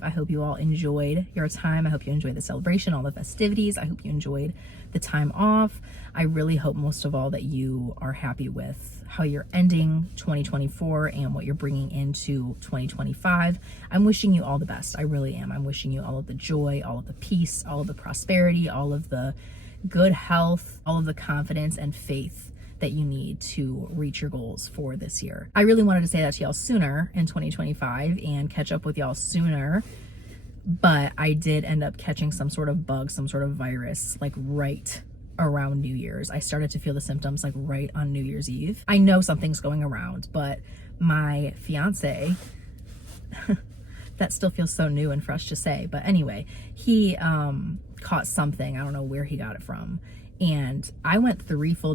2025. I hope you all enjoyed your time. I hope you enjoyed the celebration, all the festivities. I hope you enjoyed the time off. I really hope most of all that you are happy with how you're ending 2024 and what you're bringing into 2025. I'm wishing you all the best. I really am. I'm wishing you all of the joy, all of the peace, all of the prosperity, all of the good health, all of the confidence and faith that you need to reach your goals for this year. I really wanted to say that to y'all sooner in 2025 and catch up with y'all sooner, but I did end up catching some sort of bug, some sort of virus, like right around New Year's. I started to feel the symptoms like right on New Year's Eve. I know something's going around, but my fiance, that still feels so new and fresh to say, but anyway, he caught something. I don't know where he got it from. And I went 3 or 4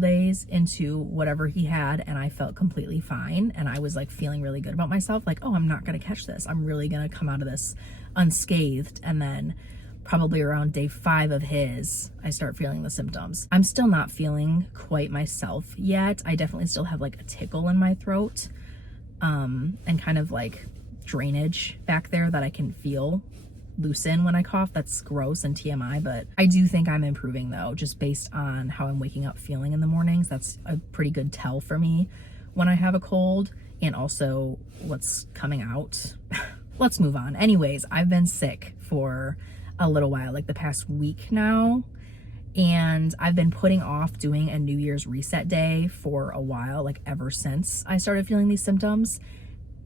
days into whatever he had, and I felt completely fine. And I was like feeling really good about myself, like, oh, I'm not gonna catch this. I'm really gonna come out of this unscathed. And then probably around day 5 of his, I start feeling the symptoms. I'm still not feeling quite myself yet. I definitely still have like a tickle in my throat, and kind of like drainage back there that I can feel loosen when I cough. That's gross and TMI, but I do think I'm improving though, just based on how I'm waking up feeling in the mornings. That's a pretty good tell for me when I have a cold, and also what's coming out. Let's move on. Anyways, I've been sick for a little while, like the past week now, and I've been putting off doing a New Year's reset day for a while, like ever since I started feeling these symptoms.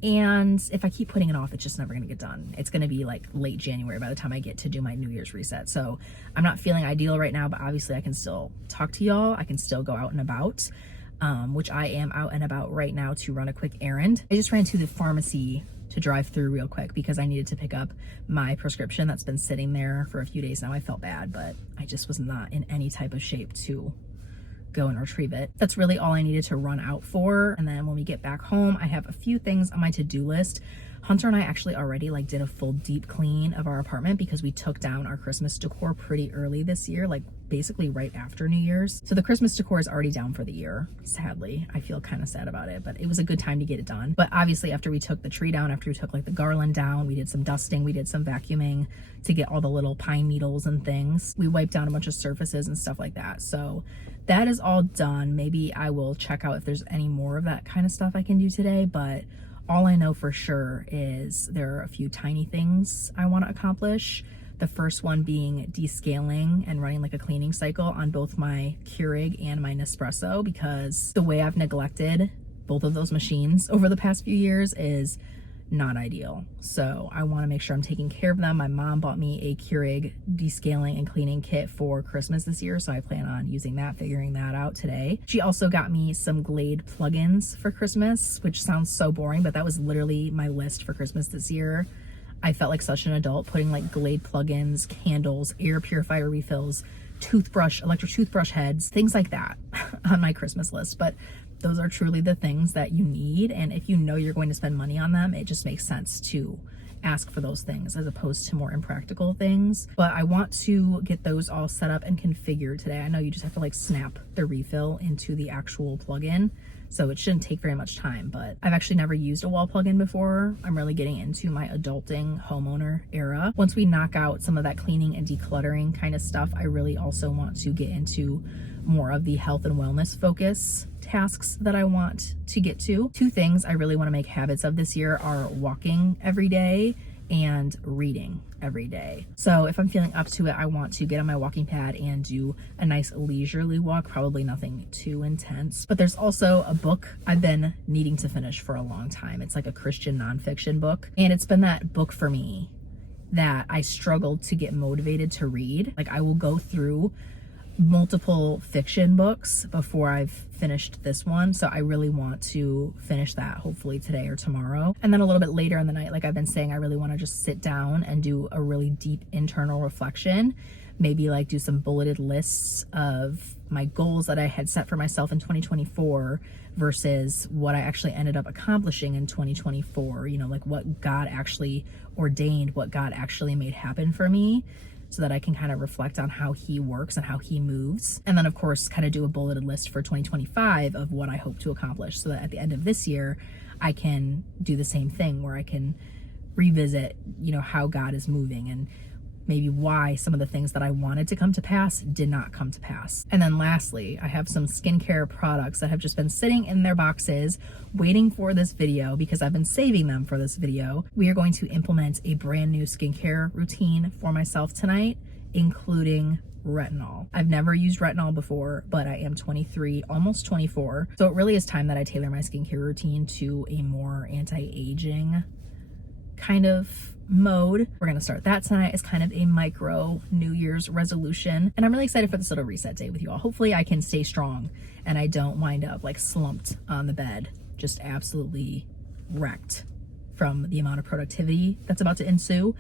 And if I keep putting it off, it's just never gonna get done. It's gonna be like late January by the time I get to do my New Year's reset. So I'm not feeling ideal right now, but obviously I can still talk to y'all. I can still go out and about, which I am out and about right now to run a quick errand. I just ran to the pharmacy to drive through real quick because I needed to pick up my prescription that's been sitting there for a few days now. I felt bad, but I just was not in any type of shape to go and retrieve it. That's really all I needed to run out for. And then when we get back home, I have a few things on my to-do list. Hunter and I actually already like did a full deep clean of our apartment because we took down our Christmas decor pretty early this year, like basically right after New Year's. So the Christmas decor is already down for the year. Sadly, I feel kind of sad about it, but it was a good time to get it done. But obviously after we took the tree down, after we took like the garland down, we did some dusting, we did some vacuuming to get all the little pine needles and things. We wiped down a bunch of surfaces and stuff like that. So that is all done. Maybe I will check out if there's any more of that kind of stuff I can do today, but all I know for sure is there are a few tiny things I want to accomplish. The first one being descaling and running like a cleaning cycle on both my Keurig and my Nespresso, because the way I've neglected both of those machines over the past few years is not ideal. So I want to make sure I'm taking care of them. My mom bought me a Keurig descaling and cleaning kit for Christmas this year, so I plan on using that, figuring that out today. She also got me some Glade plugins for Christmas, which sounds so boring, but that was literally my list for Christmas this year. I felt like such an adult putting like Glade plugins, candles, air purifier refills, toothbrush, electric toothbrush heads, things like that on my Christmas list. But those are truly the things that you need, and if you know you're going to spend money on them, it just makes sense to ask for those things as opposed to more impractical things. But I want to get those all set up and configured today. I know you just have to like snap the refill into the actual plug-in, so it shouldn't take very much time, but I've actually never used a wall plug-in before. I'm really getting into my adulting homeowner era. Once we knock out some of that cleaning and decluttering kind of stuff, I really also want to get into more of the health and wellness focus tasks that I want to get to. 2 things I really want to make habits of this year are walking every day and reading every day. So if I'm feeling up to it, I want to get on my walking pad and do a nice leisurely walk, probably nothing too intense. But there's also a book I've been needing to finish for a long time. It's like a Christian nonfiction book, and it's been that book for me that I struggled to get motivated to read. Like I will go through multiple fiction books before I've finished this one, so I really want to finish that hopefully today or tomorrow. And then a little bit later in the night, like I've been saying, I really want to just sit down and do a really deep internal reflection, maybe like do some bulleted lists of my goals that I had set for myself in 2024 versus what I actually ended up accomplishing in 2024, you know, like what God actually ordained, what God actually made happen for me, so that I can kind of reflect on how he works and how he moves. And then of course, kind of do a bulleted list for 2025 of what I hope to accomplish, so that at the end of this year, I can do the same thing where I can revisit, you know, how God is moving and maybe why some of the things that I wanted to come to pass did not come to pass. And then lastly, I have some skincare products that have just been sitting in their boxes waiting for this video because I've been saving them for this video. We are going to implement a brand new skincare routine for myself tonight, including retinol. I've never used retinol before, but I am 23, almost 24. So it really is time that I tailor my skincare routine to a more anti-aging kind of mode. We're gonna start that tonight as kind of a micro New Year's resolution. And I'm really excited for this little reset day with you all. Hopefully I can stay strong and I don't wind up like slumped on the bed, just absolutely wrecked from the amount of productivity that's about to ensue.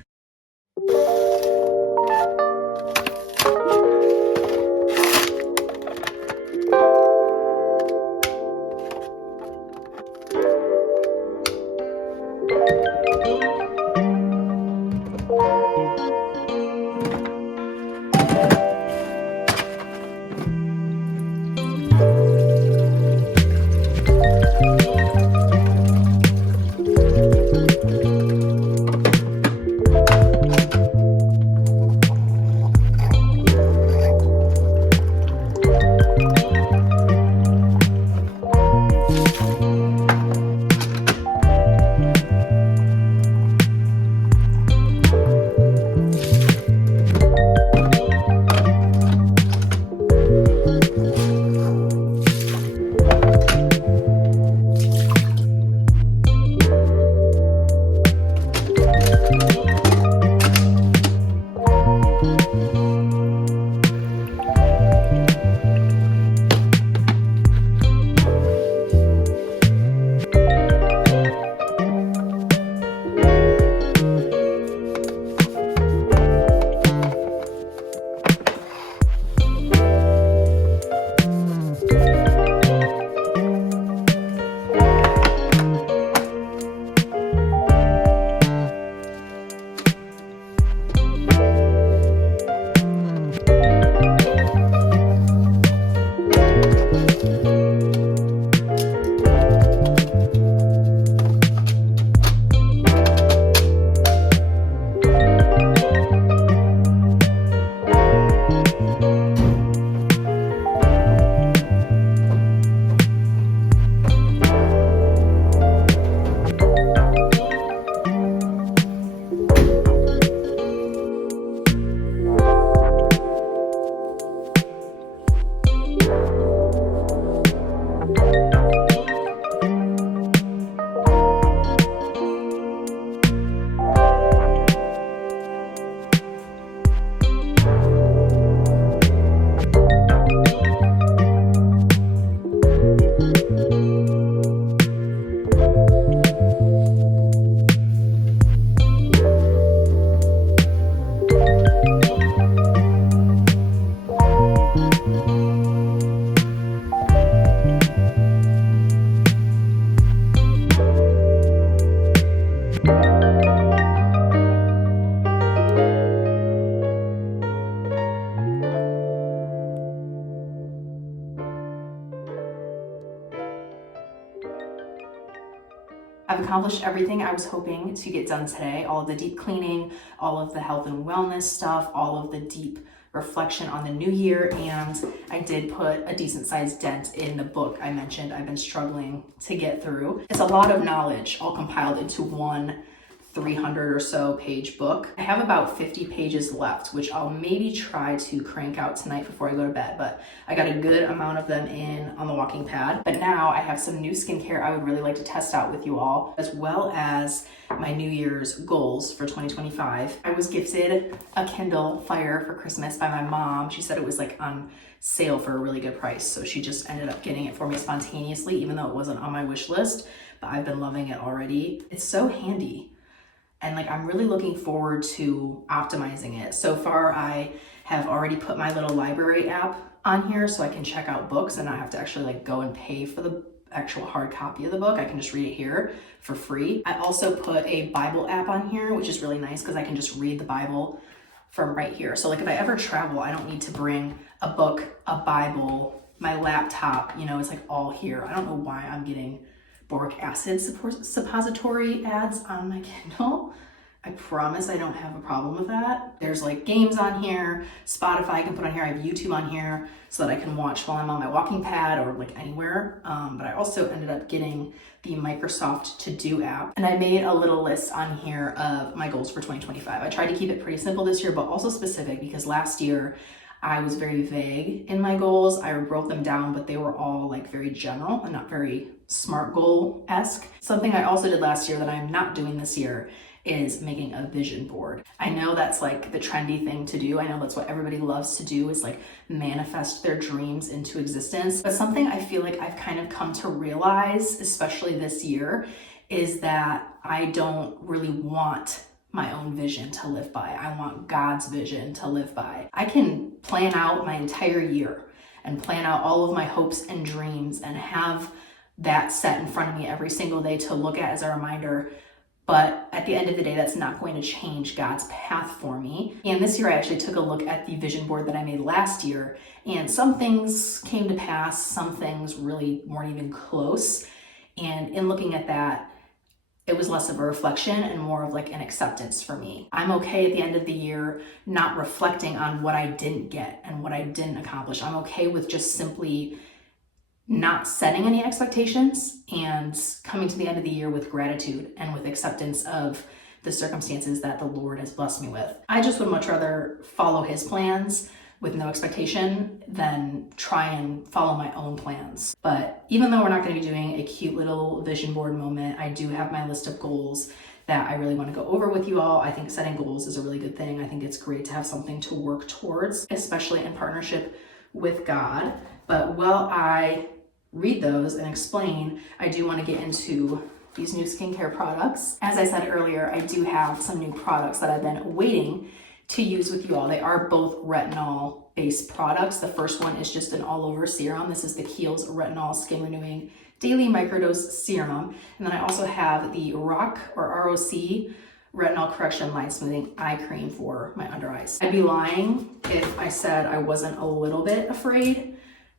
I've accomplished everything I was hoping to get done today. All of the deep cleaning, all of the health and wellness stuff, all of the deep reflection on the new year, and I did put a decent sized dent in the book I mentioned I've been struggling to get through. It's a lot of knowledge all compiled into one 300 or so page book. I have about 50 pages left, which I'll maybe try to crank out tonight before I go to bed, but I got a good amount of them in on the walking pad. But now I have some new skincare I would really like to test out with you all, as well as my New Year's goals for 2025. I was gifted a Kindle Fire for Christmas by my mom. She said it was like on sale for a really good price, so she just ended up getting it for me spontaneously, even though it wasn't on my wish list, but I've been loving it already. It's so handy. And like, I'm really looking forward to optimizing it. So far, I have already put my little library app on here so I can check out books and not have to actually like go and pay for the actual hard copy of the book. I can just read it here for free. I also put a Bible app on here, which is really nice because I can just read the Bible from right here. So like if I ever travel, I don't need to bring a book, a Bible, my laptop, you know, it's like all here. I don't know why I'm getting boric acid suppository ads on my Kindle. I promise I don't have a problem with that. There's like games on here, Spotify I can put on here, I have YouTube on here so that I can watch while I'm on my walking pad or like anywhere. But I also ended up getting the Microsoft To Do app, and I made a little list on here of my goals for 2025. I tried to keep it pretty simple this year, but also specific, because last year I was very vague in my goals. I wrote them down, but they were all like very general and not very SMART goal-esque. Something I also did last year that I'm not doing this year is making a vision board. I know that's like the trendy thing to do. I know that's what everybody loves to do, is like manifest their dreams into existence. But something I feel like I've kind of come to realize, especially this year, is that I don't really want my own vision to live by. I want God's vision to live by. I can plan out my entire year and plan out all of my hopes and dreams and have that set in front of me every single day to look at as a reminder. But at the end of the day, that's not going to change God's path for me. And this year I actually took a look at the vision board that I made last year, and some things came to pass, some things really weren't even close. And in looking at that, it was less of a reflection and more of like an acceptance for me. I'm okay at the end of the year not reflecting on what I didn't get and what I didn't accomplish. I'm okay with just simply not setting any expectations and coming to the end of the year with gratitude and with acceptance of the circumstances that the Lord has blessed me with. I just would much rather follow his plans with no expectation than try and follow my own plans. But even though we're not going to be doing a cute little vision board moment, I do have my list of goals that I really want to go over with you all. I think setting goals is a really good thing. I think it's great to have something to work towards, especially in partnership with God. But while I read those and explain, I do want to get into these new skincare products. As I said earlier, I do have some new products that I've been waiting to use with you all. They are both retinol based products. The first one is just an all over serum. This is the Kiehl's Retinol Skin Renewing Daily Microdose Serum. And then I also have the ROC Retinol Correction Line Smoothing Eye Cream for my under eyes. I'd be lying if I said I wasn't a little bit afraid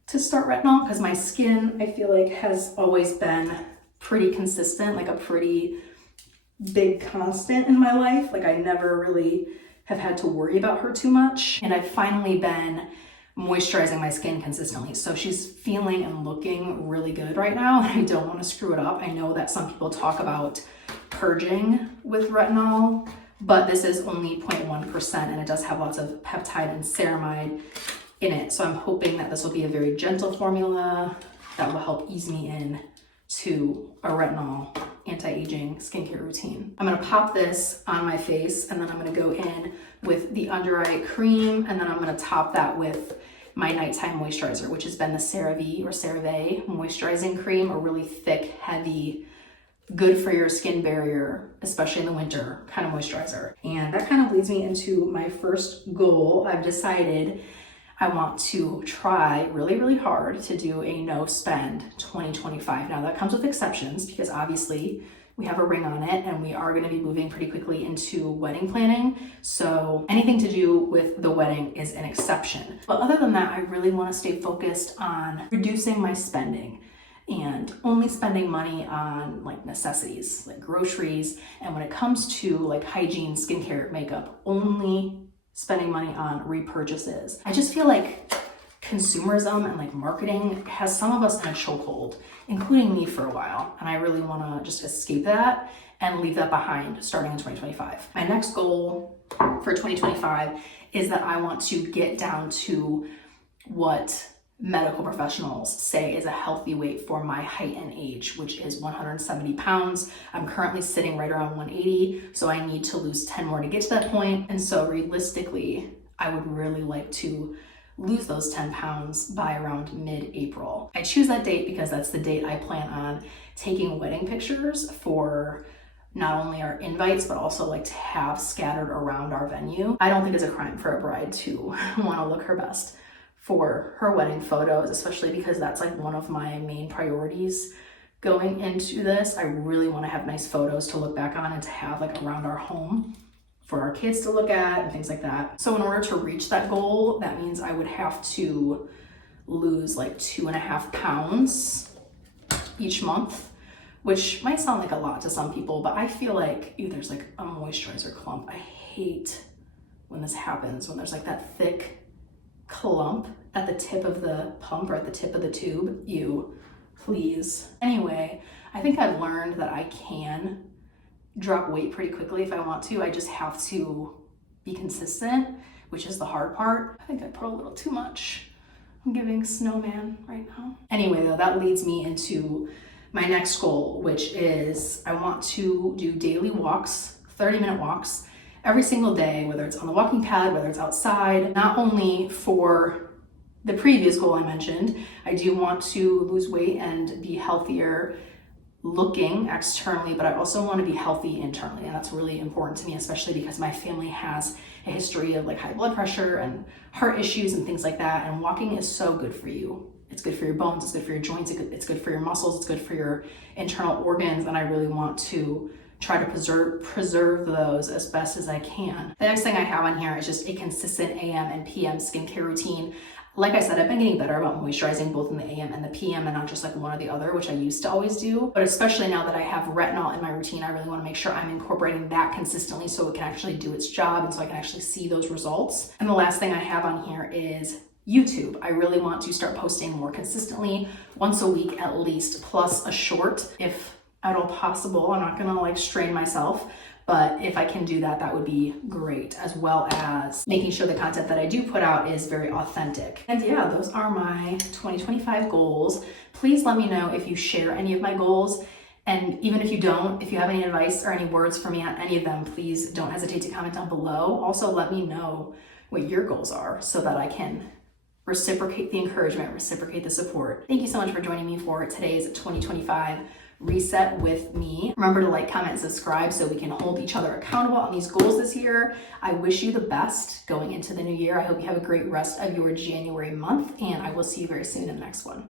to start retinol, because my skin, I feel like, has always been pretty consistent, like a pretty big constant in my life. Like I never really have had to worry about her too much. And I've finally been moisturizing my skin consistently. So she's feeling and looking really good right now. I don't want to screw it up. I know that some people talk about purging with retinol, but this is only 0.1% and it does have lots of peptide and ceramide in it. So I'm hoping that this will be a very gentle formula that will help ease me in to a retinol anti-aging skincare routine. I'm gonna pop this on my face, and then I'm gonna go in with the under eye cream, and then I'm gonna top that with my nighttime moisturizer, which has been the CeraVe or CeraVe moisturizing cream, a really thick, heavy, good for your skin barrier, especially in the winter, kind of moisturizer. And that kind of leads me into my first goal. I've decided I want to try really, really hard to do a no spend 2025. Now that comes with exceptions, because obviously we have a ring on it and we are going to be moving pretty quickly into wedding planning. So anything to do with the wedding is an exception. But other than that, I really want to stay focused on reducing my spending and only spending money on like necessities, like groceries. And when it comes to like hygiene, skincare, makeup, only spending money on repurchases. I just feel like consumerism and like marketing has some of us in a chokehold, including me for a while. And I really want to just escape that and leave that behind starting in 2025. My next goal for 2025 is that I want to get down to what medical professionals say is a healthy weight for my height and age, which is 170 pounds. I'm currently sitting right around 180, so I need to lose 10 more to get to that point. And so realistically, I would really like to lose those 10 pounds by around mid-April. I choose that date because that's the date I plan on taking wedding pictures for not only our invites, but also like to have scattered around our venue. I don't think it's a crime for a bride to want to look her best for her wedding photos, especially because that's like one of my main priorities going into this. I really want to have nice photos to look back on and to have like around our home for our kids to look at and things like that. So in order to reach that goal, that means I would have to lose like 2.5 pounds each month which might sound like a lot to some people, but I feel like there's like a moisturizer clump. I hate when this happens, when there's like that thick clump at the tip of the pump or at the tip of the tube. Please. Anyway, I think I've learned that I can drop weight pretty quickly if I want to. I just have to be consistent, which is the hard part. I think I put a little too much. I'm giving snowman right now. Anyway, though, that leads me into my next goal, which is I want to do daily walks, 30-minute walks every single day, whether it's on the walking pad, whether it's outside. Not only for the previous goal I mentioned, I do want to lose weight and be healthier looking externally, but I also want to be healthy internally, and that's really important to me, especially because my family has a history of like high blood pressure and heart issues and things like that, and walking is so good for you. It's good for your bones, it's good for your joints, it's good for your muscles, it's good for your internal organs, and I really want to try to preserve those as best as I can. The next thing I have on here is just a consistent AM and PM skincare routine. Like I said, I've been getting better about moisturizing both in the AM and the PM and not just like one or the other, which I used to always do. But especially now that I have retinol in my routine, I really want to make sure I'm incorporating that consistently so it can actually do its job and so I can actually see those results. And the last thing I have on here is YouTube. I really want to start posting more consistently, once a week at least, plus a short if at all possible. I'm not gonna like strain myself, but if I can do that, that would be great, as well as making sure the content that I do put out is very authentic. And yeah, those are my 2025 goals. Please let me know if you share any of my goals. And even if you don't, if you have any advice or any words for me on any of them, please don't hesitate to comment down below. Also, let me know what your goals are so that I can reciprocate the encouragement, reciprocate the support. Thank you so much for joining me for today's 2025 Reset with me. Remember to like, comment, and subscribe so we can hold each other accountable on these goals this year. I wish you the best going into the new year. I hope you have a great rest of your January month, and I will see you very soon in the next one.